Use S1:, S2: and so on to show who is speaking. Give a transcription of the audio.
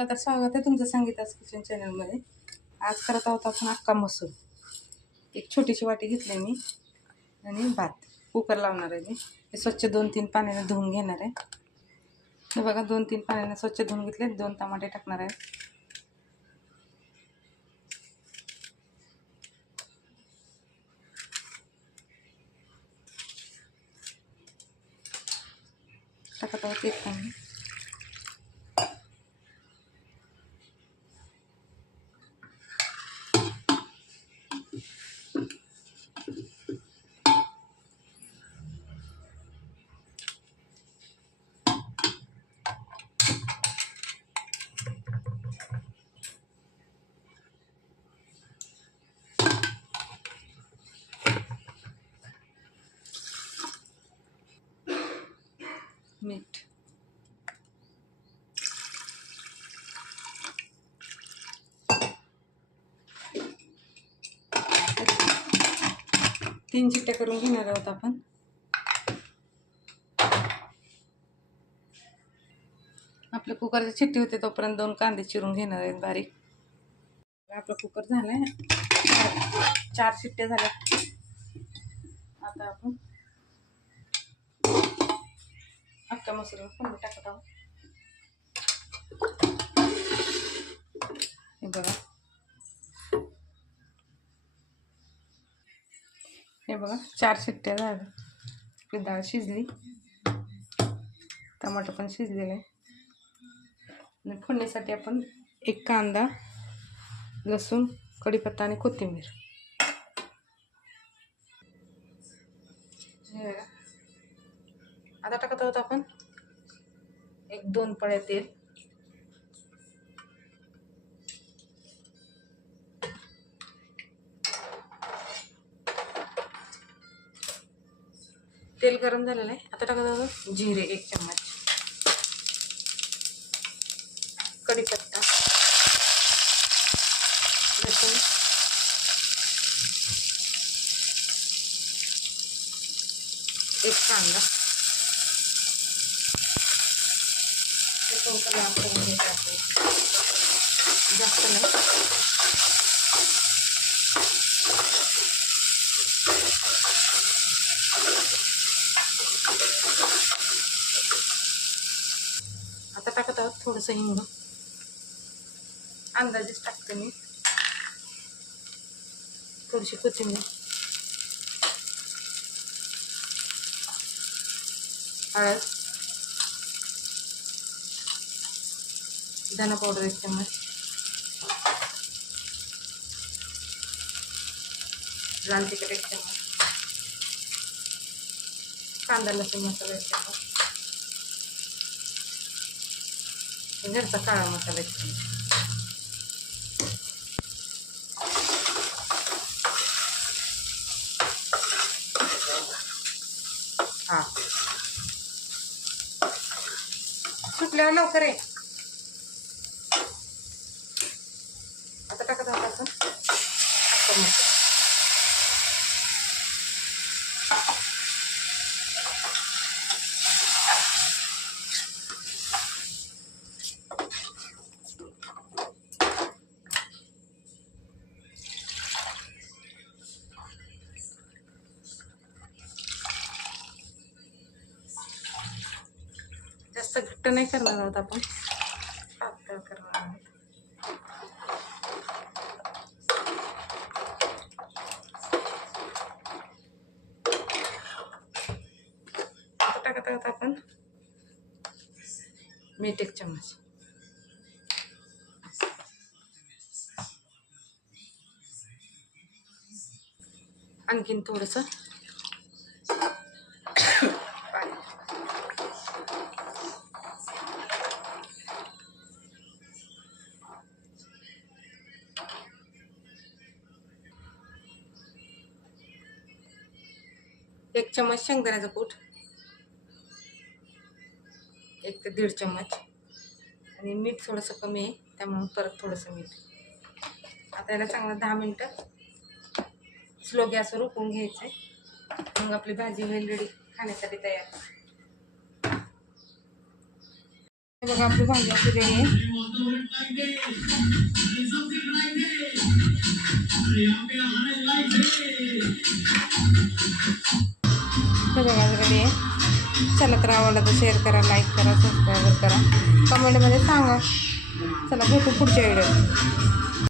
S1: आपलं तर स्वागत आहे तुमचं संगीताच किचन चॅनलमध्ये. आज करत आहोत आपण अक्का मसूर. एक छोटीशी वाटी घेतली मी आणि भात. कुकर लावणार आहे मी. हे स्वच्छ दोन तीन पाण्याने धुवून घेणार आहे. हे बघा दोन तीन पाण्याने स्वच्छ धुवून घेतले. दोन टमाटे टाकणार आहे. टाकत आहोत एक पाणी मीठ तीन चिट्ट्या करून घेणार आहोत आपण. आपल्या कुकरचे चिट्टी होते तोपर्यंत दोन कांदे चिरून घेणार आहेत बारीक. आपला कुकर झालाय. चार शिट्ट्या झाल्या आता आपण अख्खा मसूर फोडणी टाकत आहोत. हे बघा. हे बघा चार शिट्ट्या झाल्या. आपली डाळ शिजली. टमाटर पण शिजलेलं. आहे आणि फोडणीसाठी आपण एक कांदा लसूण कढीपत्ता आणि कोथिंबीर. हे आता टाकत आहोत आपण एक दोन पळ्या तेल. तेल गरम झालेलं आहे. आता टाकत आहोत जिरे एक चम्मच. कढीपत्ता. लसूण. एक कांदा. लांब करून घ्यायचं जास्त नाही. आता टाकत आहोत थोडंसं हिंग. अंदाजेच टाकते मी. थोडीशी कोथिंबीर. हळद. धना पावडर एक चम्मच. लाल तिखट एक चम्मच. कांदा लसूण मसाला घरचा काळा मसाला एक हा. सुटल्यावर लवकर आहे आता टाकत आहोत घट्ट नाही करणार आहोत आपण. पातळ करणार आहोत. आता टाकत आहोत आपण मीठ एक चम्मच. आणखीन थोडंसं एक चम्मच शेंगदाण्याचं कूट. एक ते दीड चम्मच. आणि मीठ थोडंसं कमी आहे त्यामुळं परत थोडंसं मीठ. आता याला चांगलं दहा मिनटं स्लो गॅसवर उकळून घ्यायचं आहे मग आपली भाजी होईल रेडी खाण्यासाठी तयार. बघा आपली भाजी अशी रेडी आहे. हे बघा रेडी आहे चला तर आवडलं तर शेअर करा लाईक करा सबस्क्राईब करा. कमेंटमध्ये सांगा. चला भेटू पुढच्या व्हिडिओ